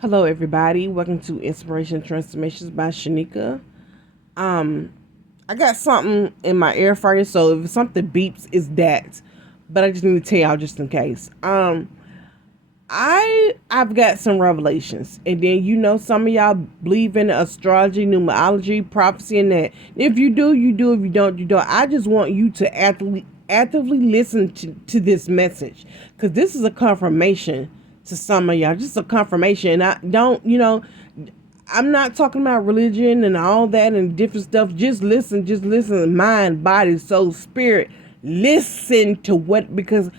Hello, everybody. Welcome to Inspiration Transformations by Shanika. Um, I got something in my air fryer, so if something beeps, it's that. But I just need to tell y'all just in case. I've got some revelations, and then some of y'all believe in astrology, numerology, prophecy, and that. If you do, you do. If you don't, you don't. I just want you to actively listen to this message, because this is a confirmation to some of y'all. Just a confirmation. And I don't, I'm not talking about religion and all that and different stuff. Just listen. Just listen. Mind, body, soul, spirit. Listen to what, because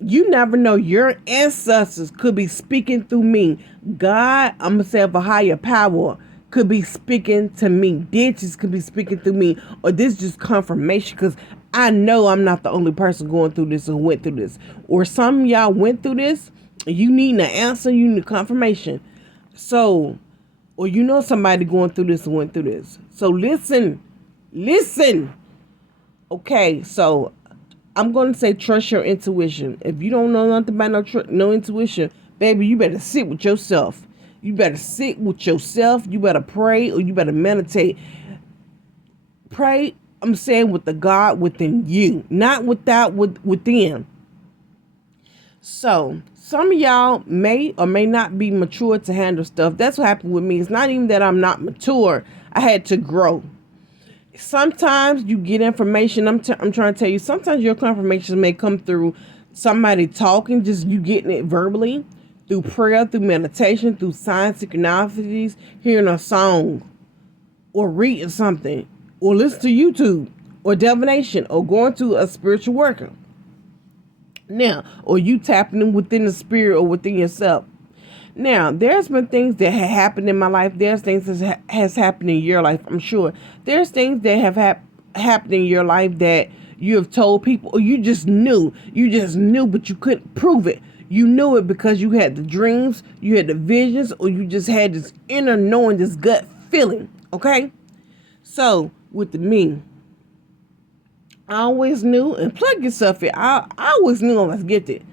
you never know. Your ancestors could be speaking through me. God, I'm going to say of a higher power, could be speaking to me. Ditches could be speaking through me. Or this just confirmation, because I know I'm not the only person going through this or went through this. Or some of y'all went through this. You need an answer. You need confirmation. So, or somebody going through this and went through this. So listen. Listen. Okay, so I'm going to say trust your intuition. If you don't know nothing about no intuition, baby, you better sit with yourself. You better sit with yourself. You better pray, or you better meditate. Pray, I'm saying, with the God within you, not within. So some of y'all may or may not be mature to handle stuff. That's what happened with me. It's not even that I'm not mature. I had to grow. Sometimes you get information. I'm trying to tell you, sometimes your confirmations may come through somebody talking, just you getting it verbally, through prayer, through meditation, through signs, synchronicities, hearing a song, or reading something, or listen to YouTube, or divination, or going to a spiritual worker. Now, or you tapping within the spirit or within yourself. Now, there's been things that have happened in my life. There's things that has happened in your life, I'm sure. There's things that have happened in your life that you have told people, or you just knew. You just knew, but you couldn't prove it. You knew it because you had the dreams, you had the visions, or you just had this inner knowing, this gut feeling, okay? So, with me, I always knew, and plug yourself in, I always knew I was gifted.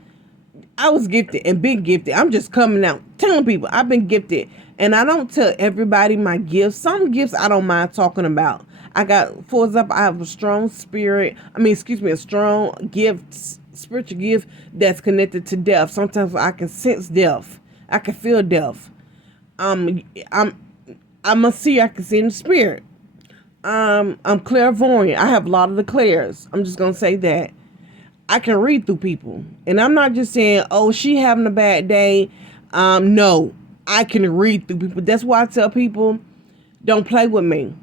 I was gifted and been gifted. I'm just coming out telling people I've been gifted. And I don't tell everybody my gifts. Some gifts I don't mind talking about. For example, I have a strong a strong gift, spiritual gift that's connected to death. Sometimes I can sense death. I can feel death. I'm a seer. I can see in the spirit. I'm clairvoyant. I have a lot of the clairs. I'm just going to say that. I can read through people. And I'm not just saying, oh, she having a bad day. No, I can read through people. That's why I tell people, don't play with me.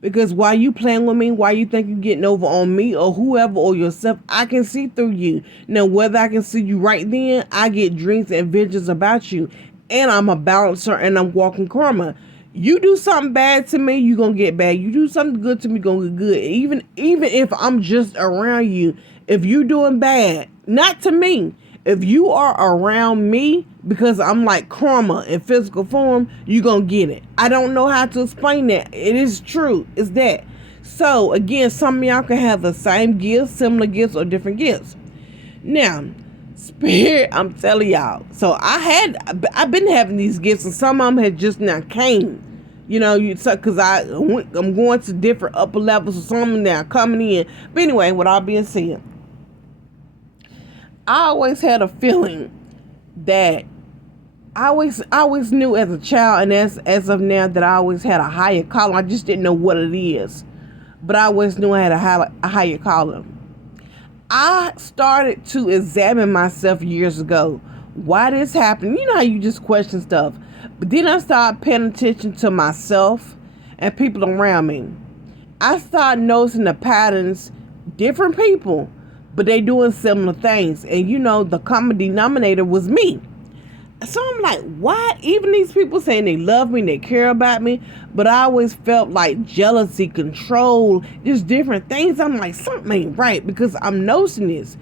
Because while you playing with me, while you think you getting over on me or whoever or yourself, I can see through you. Now, whether I can see you right then, I get dreams and visions about you. And I'm a balancer and I'm walking karma. You do something bad to me, you're going to get bad. You do something good to me, you're going to get good. Even if I'm just around you, if you doing bad, not to me, if you are around me, because I'm like karma in physical form, you're going to get it. I don't know how to explain that. It is true. It's that. So, again, some of y'all can have the same gifts, similar gifts, or different gifts. Now, spirit, I'm telling y'all. So, I've been having these gifts, and some of them had just not came. Because I'm going to different upper levels, so some of them now coming in. But anyway, with all being said, I always had a feeling that I always knew as a child, and as of now, that I always had a higher calling. I just didn't know what it is, but I always knew I had a higher calling. I started to examine myself years ago. Why this happened? You know how you just question stuff. But then I started paying attention to myself and people around me. I started noticing the patterns, different people, but they doing similar things. And the common denominator was me. So I'm like, why? Even these people saying they love me, they care about me, but I always felt like jealousy, control, just different things. I'm like, something ain't right, because I'm noticing this.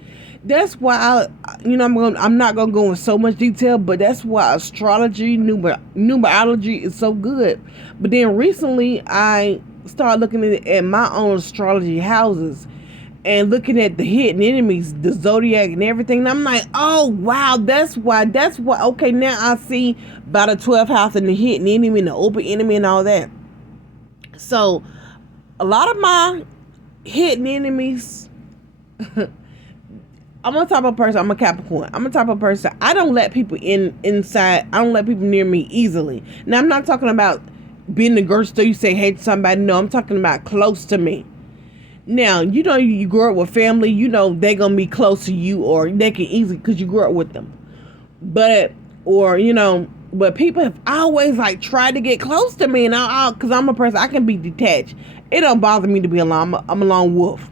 That's why I'm not gonna go in so much detail, but that's why astrology, numerology is so good. But then recently, I started looking at my own astrology houses. and looking at the hidden enemies, the zodiac and everything. And I'm like, oh wow, that's why. Okay, now I see about the 12th house and the hidden enemy and the open enemy and all that. So a lot of my hidden enemies. I'm a type of person. I'm a Capricorn. I'm a type of person. I don't let people inside. I don't let people near me easily. Now I'm not talking about being the girl store. You say hey to somebody. No, I'm talking about close to me. Now, you grow up with family, they're going to be close to you, or they can easily, because you grew up with them. But people have always like tried to get close to me, and because I'm a person, I can be detached. It don't bother me to be alone. I'm a lone wolf.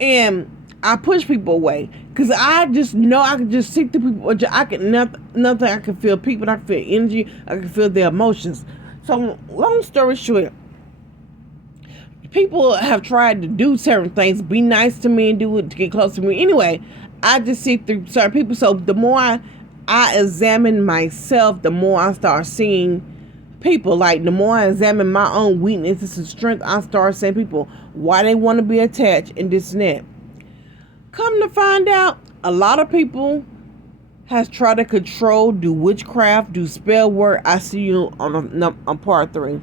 And I push people away because I just know I can just see through people. I can nothing. I can feel people. I can feel energy. I can feel their emotions. So, long story short, people have tried to do certain things, be nice to me and do it to get close to me. Anyway, I just see through certain people. So the more I examine myself, the more I start seeing people. Like the more I examine my own weaknesses and strength, I start seeing people why they want to be attached and this and that. Come to find out, a lot of people has tried to control, do witchcraft, do spell work. I see you on part 3.